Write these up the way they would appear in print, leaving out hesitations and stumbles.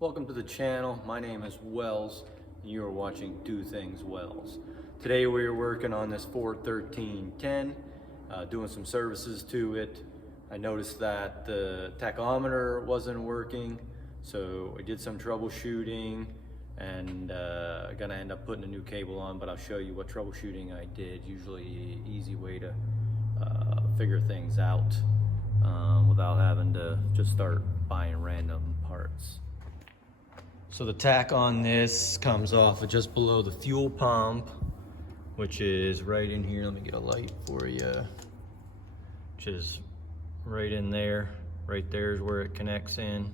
Welcome to the channel. My name is Wells and you are watching Do Things Wells. Today we are working on this Ford 1310, doing some services to it. I noticed that the tachometer wasn't working, so I did some troubleshooting and I'm gonna end up putting a new cable on, but I'll show you what troubleshooting I did. Usually an easy way to figure things out without having to just start buying random parts. So the tach on this comes off of just below the fuel pump, which is right in here. Let me get a light for you. Which is right in there. Right there is where it connects in.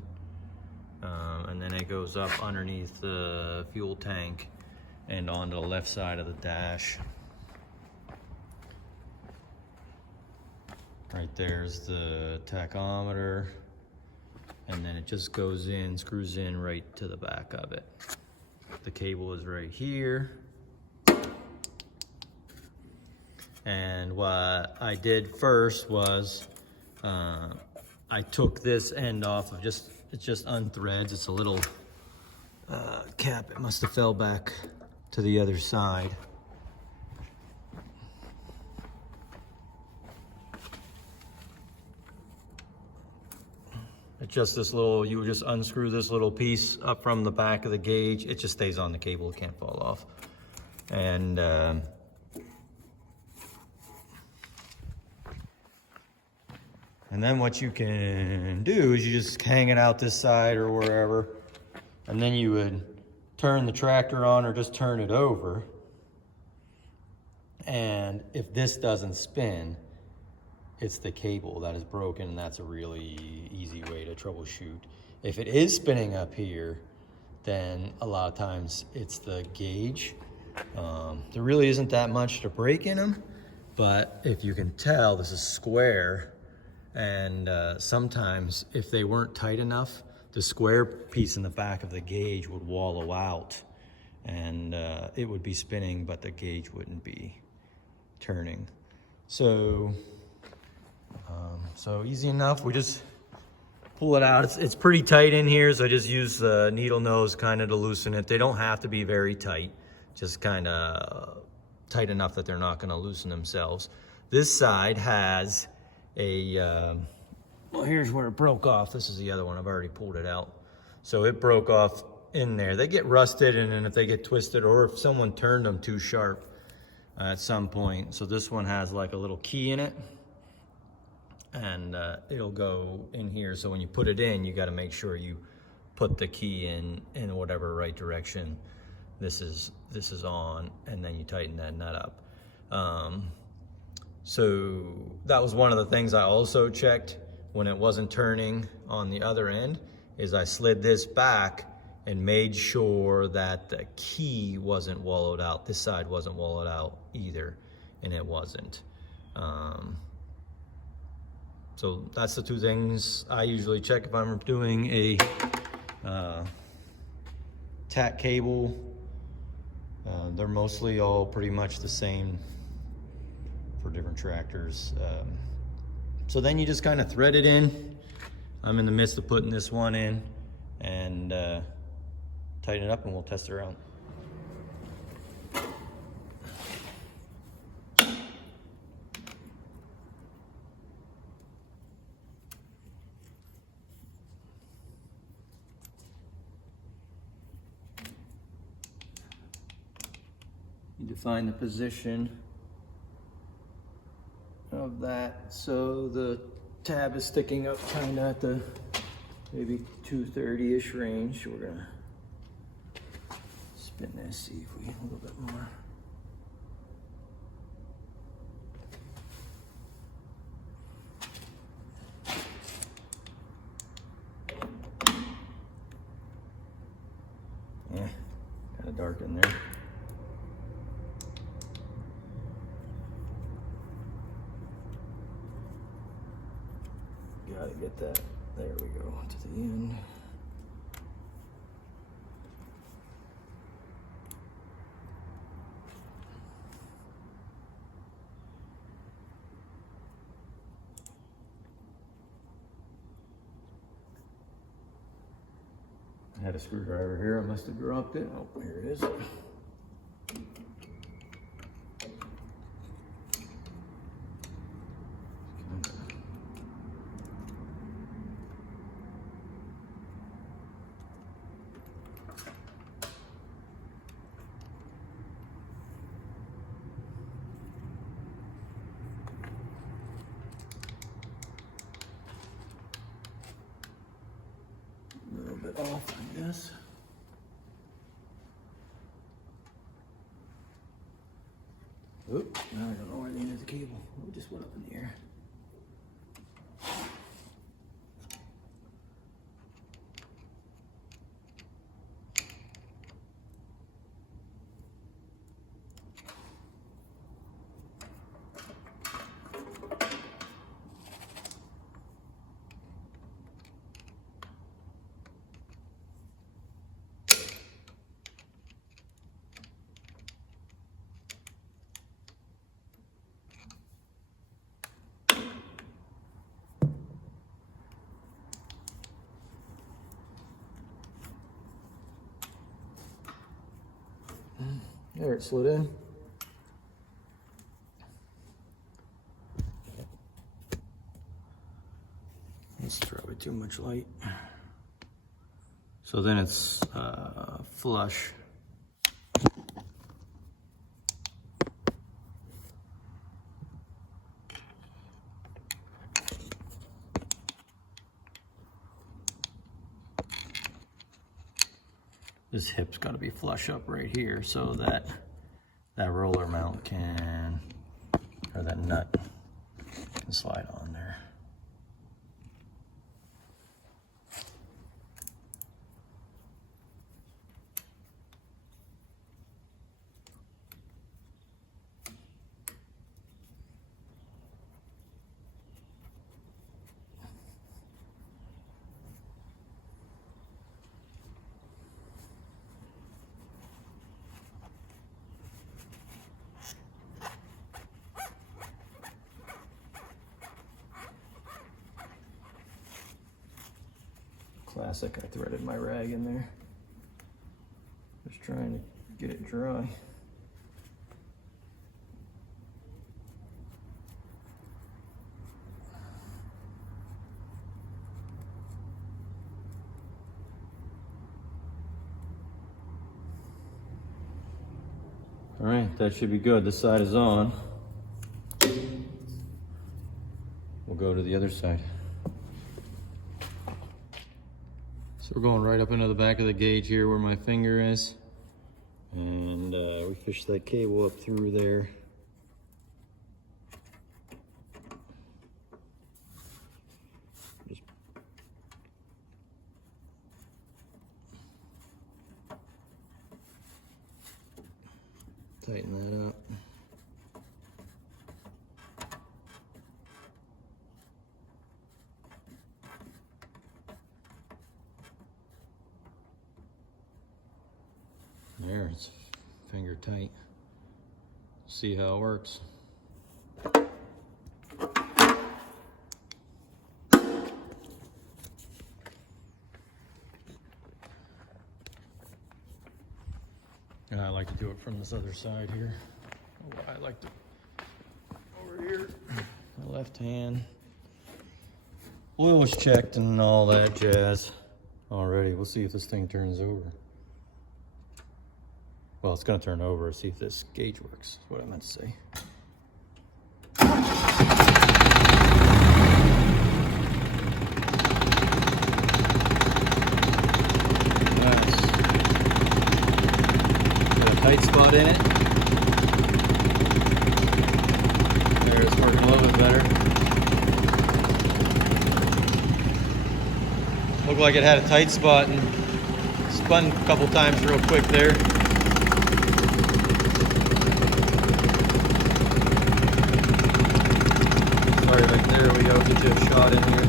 And then it goes up underneath the fuel tank and onto the left side of the dash. Right there's the tachometer. And then it just goes in, screws in right to the back of it. The cable is right here. And what I did first was I took this end off of it just unthreads. It's a little cap. It must have fell back to the other side. It's just this little, you just unscrew this little piece up from the back of the gauge. It just stays on the cable, it can't fall off. And then what you can do is you just hang it out this side or wherever, and then you would turn the tractor on or just turn it over. And if this doesn't spin, it's the cable that is broken, and that's a really easy way to troubleshoot. If it is spinning up here, then a lot of times it's the gauge. There really isn't that much to break in them, but if you can tell, this is square, and sometimes if they weren't tight enough, the square piece in the back of the gauge would wallow out, and it would be spinning, but the gauge wouldn't be turning. So easy enough. We just pull it out. It's pretty tight in here, so I just use the needle nose kind of to loosen it. They don't have to be very tight, just kind of tight enough that they're not going to loosen themselves. This side has a, well, here's where it broke off. This is the other one. I've already pulled it out. So it broke off in there. They get rusted, and then if they get twisted or if someone turned them too sharp at some point. So this one has like a little key in it. And it'll go in here, so when you put it in, you got to make sure you put the key in whatever right direction this is on, and then you tighten that nut up. So that was one of the things I also checked when it wasn't turning on the other end, is I slid this back and made sure that the key wasn't wallowed out. This side wasn't wallowed out either, and it wasn't. So that's the two things I usually check if I'm doing a tach cable. They're mostly all pretty much the same for different tractors. So then you just kind of thread it in. I'm in the midst of putting this one in, and tighten it up, and we'll test it around. You define the position of that, so the tab is sticking up kind of at the maybe 230-ish range. We're gonna spin this, see if we get a little bit more. Yeah, kind of dark in there. Gotta get that, there we go, to the end. I had a screwdriver here, I must have dropped it. Oh, here it is. A little bit off, I guess. Oop, now I don't know where the end of the cable. It just went up in the air. There, it slid in. It's probably too much light. So then it's flush. This hip's got to be flush up right here so that that roller mount can, or that nut can slide on there. Classic, I threaded my rag in there. Just trying to get it dry. All right, that should be good. This side is on. We'll go to the other side. So we're going right up into the back of the gauge here where my finger is. And we fish that cable up through there. Just tighten that up. There, it's finger tight. See how it works. And I like to do it from this other side here. I like to over here, my left hand. Oil was checked and all that jazz already. We'll see if this thing turns over. Well, it's going to turn over. See if this gauge works. That's what I meant to say. Nice. Got a tight spot in it. There, it's working a little bit better. Looked like it had a tight spot and spun a couple times real quick there. Right there we go, get you a shot in here.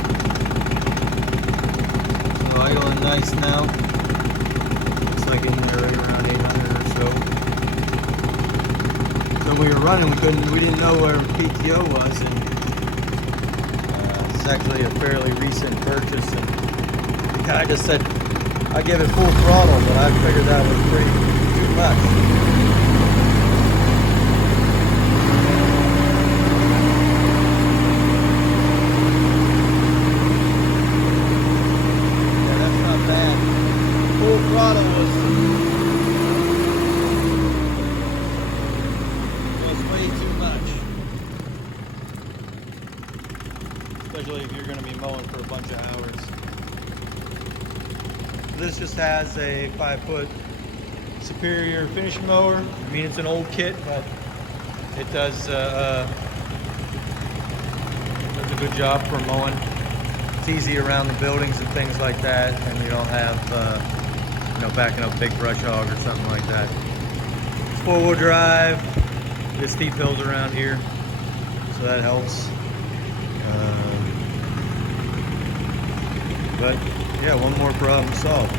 So idling nice now. Looks like in there right around 800 or so. So when we were running, we didn't know where PTO was, and it's actually a fairly recent purchase. And the guy just said I give it full throttle, but I figured that was pretty too much. Full throttle was way too much, especially if you're going to be mowing for a bunch of hours. This just has a 5-foot Superior finishing mower. I mean, it's an old kit, but it does a good job for mowing. It's easy around the buildings and things like that, and you don't have backing up big brush hog or something like that. It's 4-wheel drive. There's steep hills around here, so that helps. But yeah, one more problem solved.